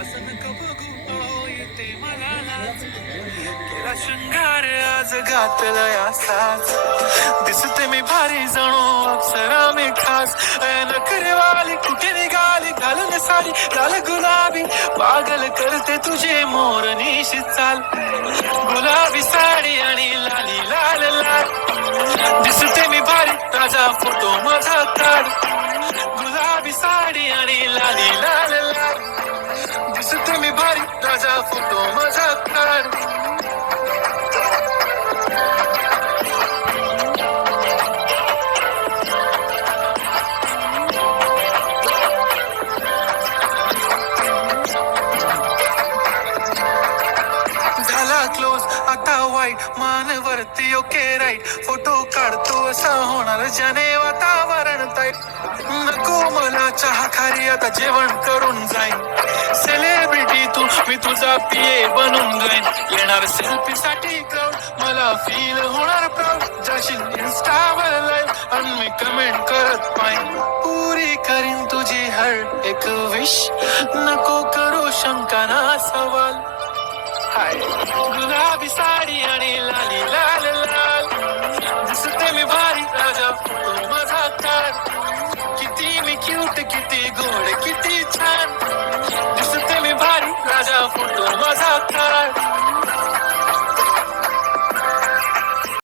असं नका बघू अहो येते मला लाज. केला शृंगार आज घातलंय असाच, दिसते मी भारी जणू अप्सरा मी खास. नखरेवाली कुठे निघाली घालून साडी लाल गुलाबी, पागल करते तुझे मोरनीशी चाल. गुलाबी साडी आणि लाली लाल लाल, दिसते मी भारी ताजा फोटो माझा काढ. गुलाबी साडी आणि लाली लाल लाल, दिसते मी भारी ताजा फोटो माझा काढ. झाला क्लोज आता वाईट मानवरती ओके राईट, फोटो काढतो असा होणार ज्याने वातावरण ताईट. नको मला चहा खारी आता जेवण करून जाईन, सेलिब्रिटी तू मी तुझा पिये बनून जाईन. येणार सेल्फी साठी क्राऊड मला फील होणार प्राऊड, जाशील इन्स्टावर लाईव्ह आणि मी कमेंट करत पाहिन. पुरी करीन तुझी हर एक विश, नको करू शंका ना सवाल. हाय गुलाबी साडी आणि लाली लाल लाल, दिसते मी भारी राजा फोटो माझा काढ. किती मी क्यूट किती गोड किती छान, दिसते मी भारी राजा फोटो माझा काढ.